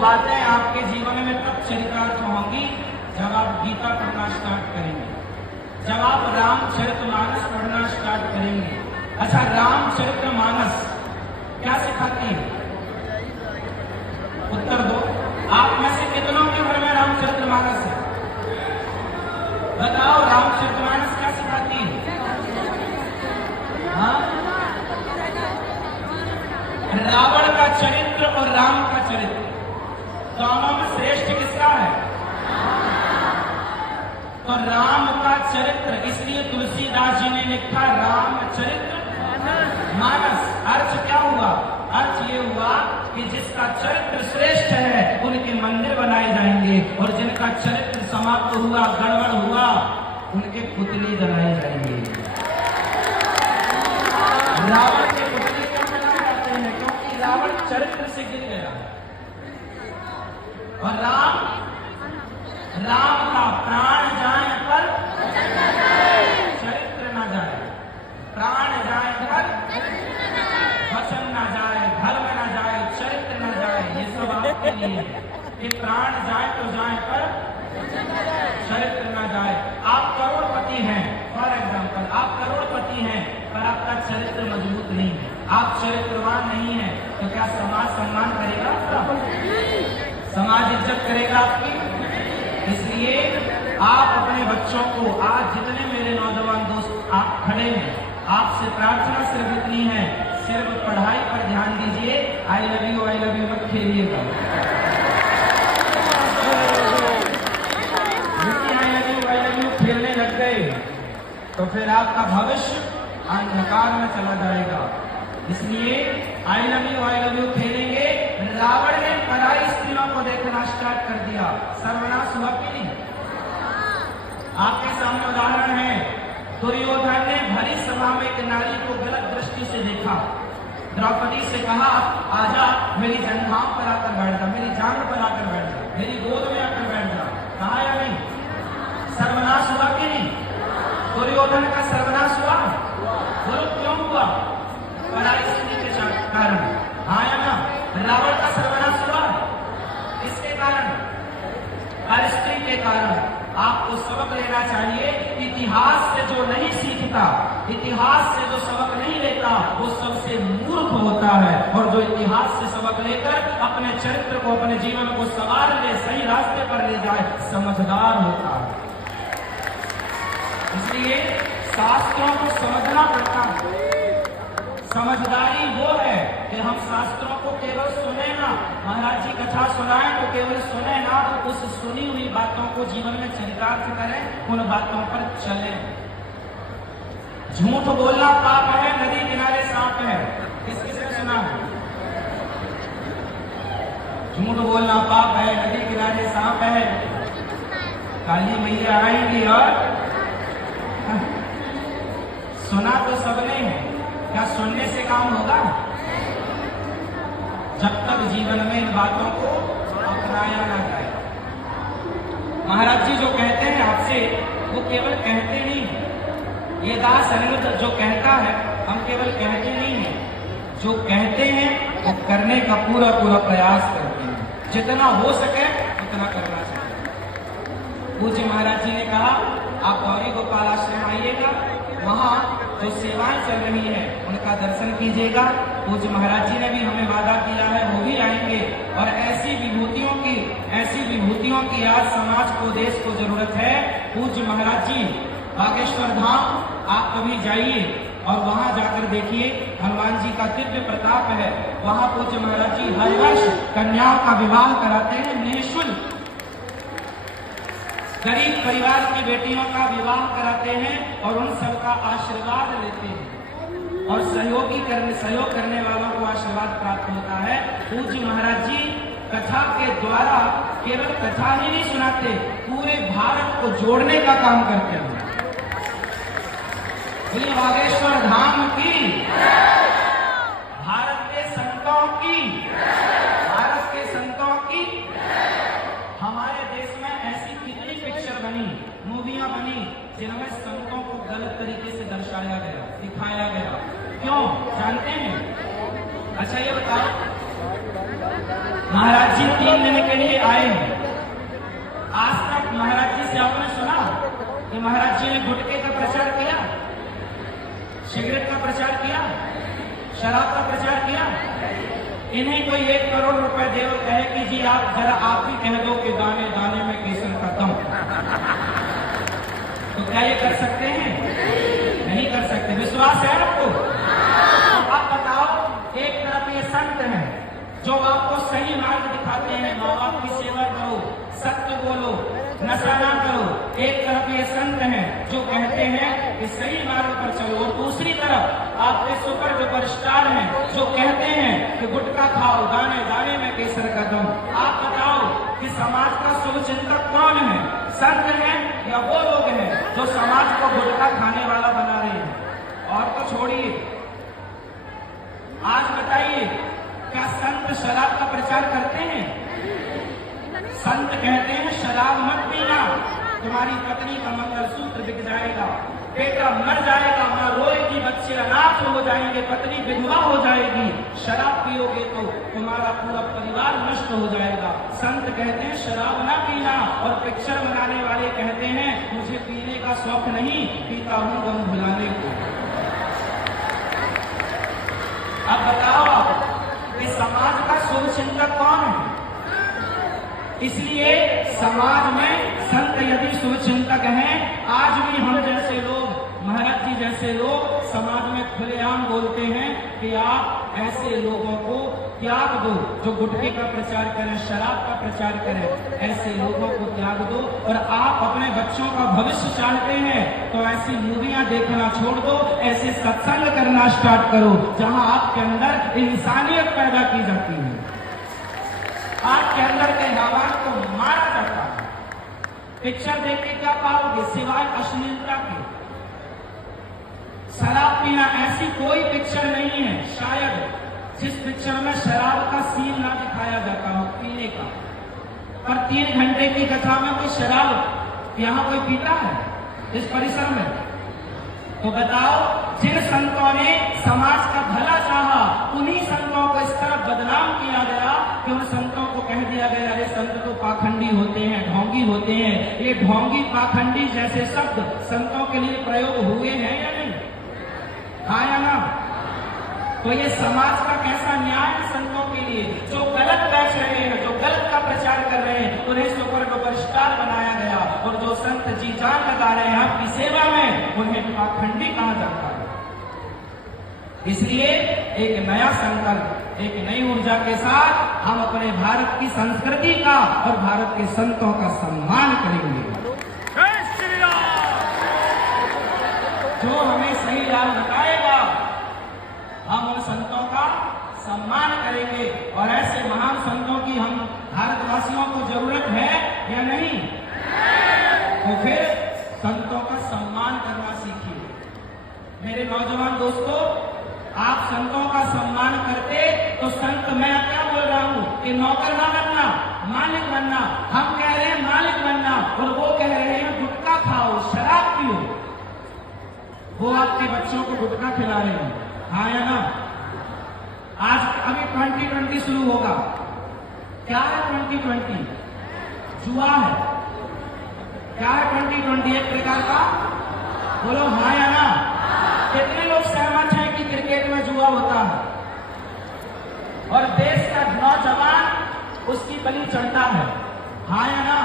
बातें आपके जीवन में तब चरितार्थ होंगी जब आप गीता पढ़ना स्टार्ट करेंगे, जब आप रामचरितमानस पढ़ना स्टार्ट करेंगे। अच्छा, रामचरितमानस क्या सिखाती है? उत्तर दो। आप में से कितनों के घर में रामचरितमानस है? बताओ, रामचरितमानस क्या सिखाती है? हाँ, रावण का चरित्र और राम का चरित्र दोनों में श्रेष्ठ किसका है? तो राम का चरित्र, इसलिए तुलसीदास जी ने लिखा रामचरित्र मानस। अर्थ क्या हुआ? अर्थ ये हुआ कि जिसका चरित्र श्रेष्ठ है उनके मंदिर बनाए जाएंगे, और जिनका चरित्र समाप्त हुआ, गड़बड़ हुआ, उनके पुतले जलाए जाएंगे। रावण के पुतले क्यों जलाए जाते हैं? क्योंकि रावण चरित्र से गिर गया। और राम का प्राण जाए पर चरित्र न जाए, प्राण जाए पर वचन न जाए, धर्म न जाए, चरित्र न जाए। ये सब आपके लिए है कि प्राण जाए तो जाए पर चरित्र न जाए। आप करोड़पति हैं, फॉर एग्जाम्पल आप करोड़पति हैं, पर आपका चरित्र मजबूत नहीं है, आप चरित्रवान नहीं है, तो क्या समाज सम्मान करेगा आपका? समाज इज्जत करेगा आपकी? इसलिए आप अपने बच्चों को, आज जितने मेरे नौजवान दोस्त आप खड़े हैं, आपसे प्रार्थना सिर्फ इतनी है, सिर्फ पढ़ाई पर ध्यान दीजिए। आई लव यू मत खेलिएगा। आई लव यू खेलने लग गए तो फिर आपका भविष्य अंधकार में चला जाएगा। इसलिए आई लव यू खेलेंगे। रावण ने पराई स्त्रियों को देखना स्टार्ट कर दिया, सर्वनाश हुआ कि नहीं? आपके सामने उदाहरण है, दुर्योधन ने भरी सभा में एक नारी को गलत दृष्टि से देखा। द्रौपदी से कहा, आजा मेरी जंघाओं पर आकर बैठ जा, मेरी जांघ पर आकर बैठ जा, मेरी गोद में आकर बैठ जा। कहा या नहीं? सर्वनाश हुआ कि नहीं? दुर्योधन का सर्वनाश हुआ। बोलो क्यों हुआ? पराई स्त्री के कारण। हाँ या ना? रावण का सर्वनाश हुआ इसके कारण, हर स्त्री के कारण। आपको सबक लेना चाहिए। इतिहास से जो नहीं सीखता, इतिहास से जो सबक नहीं लेता, वो सबसे मूर्ख होता है, और जो इतिहास से सबक लेकर अपने चरित्र को, अपने जीवन को संवार ले, सही रास्ते पर ले जाए, समझदार होता है। इसलिए शास्त्रों को समझना पड़ता है। समझदारी वो है कि हम शास्त्रों को केवल सुने ना, महाराज जी कथा सुनाएं तो केवल सुने ना, उस सुनी हुई बातों को जीवन में चरितार्थ करें, उन बातों पर चलें। झूठ बोलना पाप है, नदी किनारे सांप है। किस किसने सुना है? झूठ बोलना पाप है, नदी किनारे सांप है। काली मैया आएंगी और सुना तो सबने है, क्या सुनने से काम होगा? जब तक जीवन में इन बातों को अपनाया ना जाए। महाराज जी जो कहते हैं आपसे, वो केवल कहते नहीं है। ये दास अनिरुद्ध जो कहता है, हम केवल कहते नहीं है, जो कहते हैं वो करने का पूरा प्रयास करते हैं। जितना हो सके उतना करना चाहिए। पूज्य महाराज जी ने कहा, आप गौरी गोपाल आश्रम आइएगा, वहां जो सेवाएं चल रही है उनका दर्शन कीजिएगा। पूज्य महाराज जी ने भी हमें वादा किया है, वो भी आएंगे, और ऐसी विभूतियों की आज समाज को, देश को जरूरत है। पूज्य महाराज जी बागेश्वर धाम आप कभी जाइए और वहां जाकर देखिए, हनुमान जी का दिव्य प्रताप है। वहां पूज्य महाराज जी हर वर्ष कन्याओं का विवाह कराते हैं निःशुल्क। गरीब परिवार की बेटियों का विवाह कराते हैं और उन सबका आशीर्वाद लेते हैं, और सहयोग करने वालों को आशीर्वाद प्राप्त होता है। पूज्य महाराज जी कथा के द्वारा केवल कथा ही नहीं सुनाते, पूरे भारत को जोड़ने का काम करते हैं। बोलिए बागेश्वर धाम की, भारत के संतों की, भारत के संतों की। हमारे देश में ऐसी कितनी पिक्चर बनी, मूवियां बनी, जिनमें संतों को गलत तरीके से दर्शाया गया, दिखाया गया। क्यों जानते हैं? अच्छा ये बताओ, महाराज जी 3 दिन के लिए आए हैं। आज तक महाराज जी से आपने सुना कि महाराज जी ने गुटखे का प्रचार किया, सिगरेट का प्रचार किया, शराब का प्रचार किया? इन्हें कोई 1 करोड़ रुपए दे और कहे कि जी आप जरा आप ही कह दो कि दाने दाने में केसर का दम, तो क्या ये कर सकते हैं? नहीं कर सकते। विश्वास है आपको? आप बताओ, एक तरफ ये संत हैं जो आपको सही मार्ग दिखाते हैं, माँ बाप की सेवा करो, सत्य बोलो, नशा ना करो। एक तरफ ये संत हैं जो कहते हैं कि सही मार्ग पर चलो, और दूसरी तरफ आपके सुपर स्टार हैं जो कहते हैं कि गुटखा खाओ, दाने दाने में केसर का दम। आप बताओ कि समाज का शुभ चिंतक कौन है? संत हैं या वो लोग हैं जो समाज को गुटखा खाने वाला बना रहे हैं? और तो छोड़िए, आज बताइए, क्या संत शराब का प्रचार करते हैं? संत कहते हैं शराब मत पीना, तुम्हारी पत्नी का मंगलसूत्र बिक जाएगा, बेटा मर जाएगा, माँ रोएगी, बच्चे अनाथ हो जाएंगे, पत्नी विधवा हो जाएगी। शराब पियोगे तो तुम्हारा पूरा परिवार नष्ट हो जाएगा। संत कहते हैं शराब ना पीना, और पिक्चर बनाने वाले कहते हैं मुझे पीने का शौक नहीं, पीता हूं गम भुलाने को। अब बताओ कि समाज का शुभ चिंतक कौन है? इसलिए समाज में संत यदि शुभ चिंतक हैं, आज भी हम जैसे लोग, महाराज जी जैसे लोग समाज में खुलेआम बोलते हैं कि आप ऐसे लोगों को त्याग दो जो गुटखे का प्रचार करें, शराब का प्रचार करें, ऐसे लोगों को त्याग दो। और आप अपने बच्चों का भविष्य चाहते हैं तो ऐसी मूवियां देखना छोड़ दो, ऐसे सत्संग करना स्टार्ट करो जहां आपके अंदर इंसानियत पैदा की जाती है, आपके अंदर के हैवान को मारा जाता है। पिक्चर देख के क्या पाओगे सिवाय अश्लीलता के? शराब पीना ऐसी कोई पिक्चर नहीं है शायद जिस पिक्चर में शराब का सीन ना दिखाया जाता हो पीने का। पर 3 घंटे की कथा में कोई शराब यहाँ कोई पीता है इस परिसर में? तो बताओ, जिन संतों ने समाज का भला चाहा, उन्हीं संतों को इस तरह बदनाम किया गया कि उन संतों को कह दिया गया अरे संत तो पाखंडी होते हैं, ढोंगी होते हैं। ये ढोंगी पाखंडी जैसे शब्द संतों के लिए प्रयोग हुए हैं या नहीं? हाँ या ना? तो ये समाज का कैसा न्याय है संतों के लिए? जो गलत बैठ रहे हैं, जो गलत का प्रचार कर रहे हैं, उन्हें सुपर स्टार बनाया गया, और जो संत जी जान लगा रहे हैं आपकी सेवा में, उन्हें पाखंडी कहा जाता है। इसलिए एक नया संकल्प, एक नई ऊर्जा के साथ हम अपने भारत की संस्कृति का और भारत के संतों का सम्मान करेंगे। जो हमें सही राह बताएगा, हम उन संतों का सम्मान करेंगे। और ऐसे महान संतों की हम भारतवासियों को जरूरत है या नहीं? तो फिर संतों का सम्मान करना सीखिए। मेरे नौजवान दोस्तों, आप संतों का सम्मान करते तो संत, मैं क्या बोल रहा हूं कि नौकर ना बनना, मालिक बनना। हम कह रहे हैं मालिक बनना, और वो कह रहे हैं गुटखा खाओ, शराब पियो। वो आपके बच्चों को गुटखा खिला रहे हैं, हाँ या ना? आज अभी 2020 शुरू होगा। क्या है 2020? जुआ है। क्या है 2020? एक प्रकार का, बोलो हाँ या ना? कितने लोग सहमत हैं कि क्रिकेट में जुआ होता है और देश का नौजवान उसकी बलि चढ़ता है? हाँ या ना?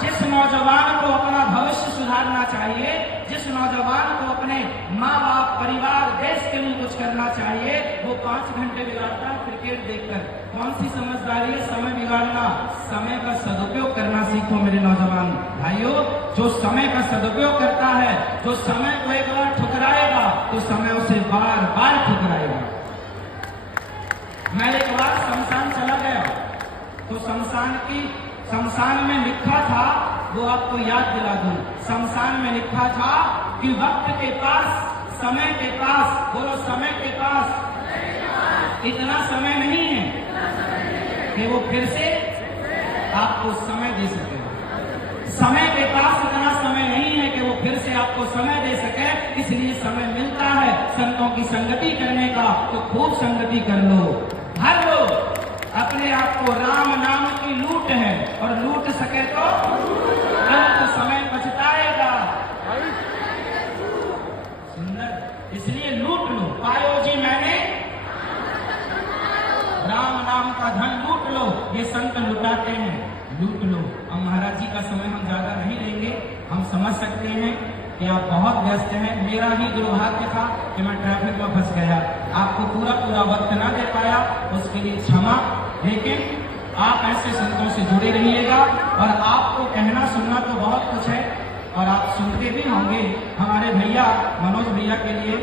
जिस नौजवान को अपना भविष्य सुधारना चाहिए, जिस नौजवान को अपने माँ बाप, परिवार, देश के लिए कुछ करना चाहिए, वो 5 घंटे बिगाड़ता है क्रिकेट देखकर। कौन सी समझदारी है समय बिगाड़ना? समय का सदुपयोग करना सीखो मेरे नौजवान भाइयों। जो समय का सदुपयोग करता है, जो समय को एक बार ठुकराएगा तो समय उसे बार बार ठुकराएगा। मैं एक बार शमशान चला गया तो शमशान में लिखा था, वो आपको याद दिला दूं। शमशान में लिखा था कि वक्त के पास, समय के पास, बोलो समय के पास इतना समय नहीं है कि वो फिर से आपको समय दे सके। समय के पास इतना समय नहीं है कि वो फिर से आपको समय दे सके। इसलिए समय मिलता है संतों की संगति करने का, तो खूब संगति कर लो, भर लो। अपने आप को राम नाम की लूट है, और लूट सके तो अंत समय पछताएगा। सुंदर, इसलिए लूट लो, पायो जी मैंने राम नाम का धन लूट लो। ये संत लुटाते हैं, लूट लो। अब महाराज जी का समय हम ज्यादा नहीं लेंगे, हम समझ सकते हैं कि आप बहुत व्यस्त हैं। मेरा ही दुर्भाग्य था कि मैं ट्रैफिक में फंस गया, आपको पूरा वक्त ना दे पाया, उसके लिए क्षमा। लेकिन आप ऐसे संतों से जुड़े रहिएगा, और आपको कहना सुनना तो बहुत कुछ है, और आप सुनते भी होंगे। हमारे भैया मनोज भैया के लिए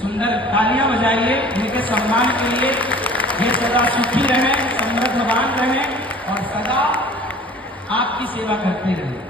सुंदर तालियां बजाइए, उनके सम्मान के लिए। ये सदा सुखी रहें, समृद्धवान रहें, और सदा आपकी सेवा करते रहें।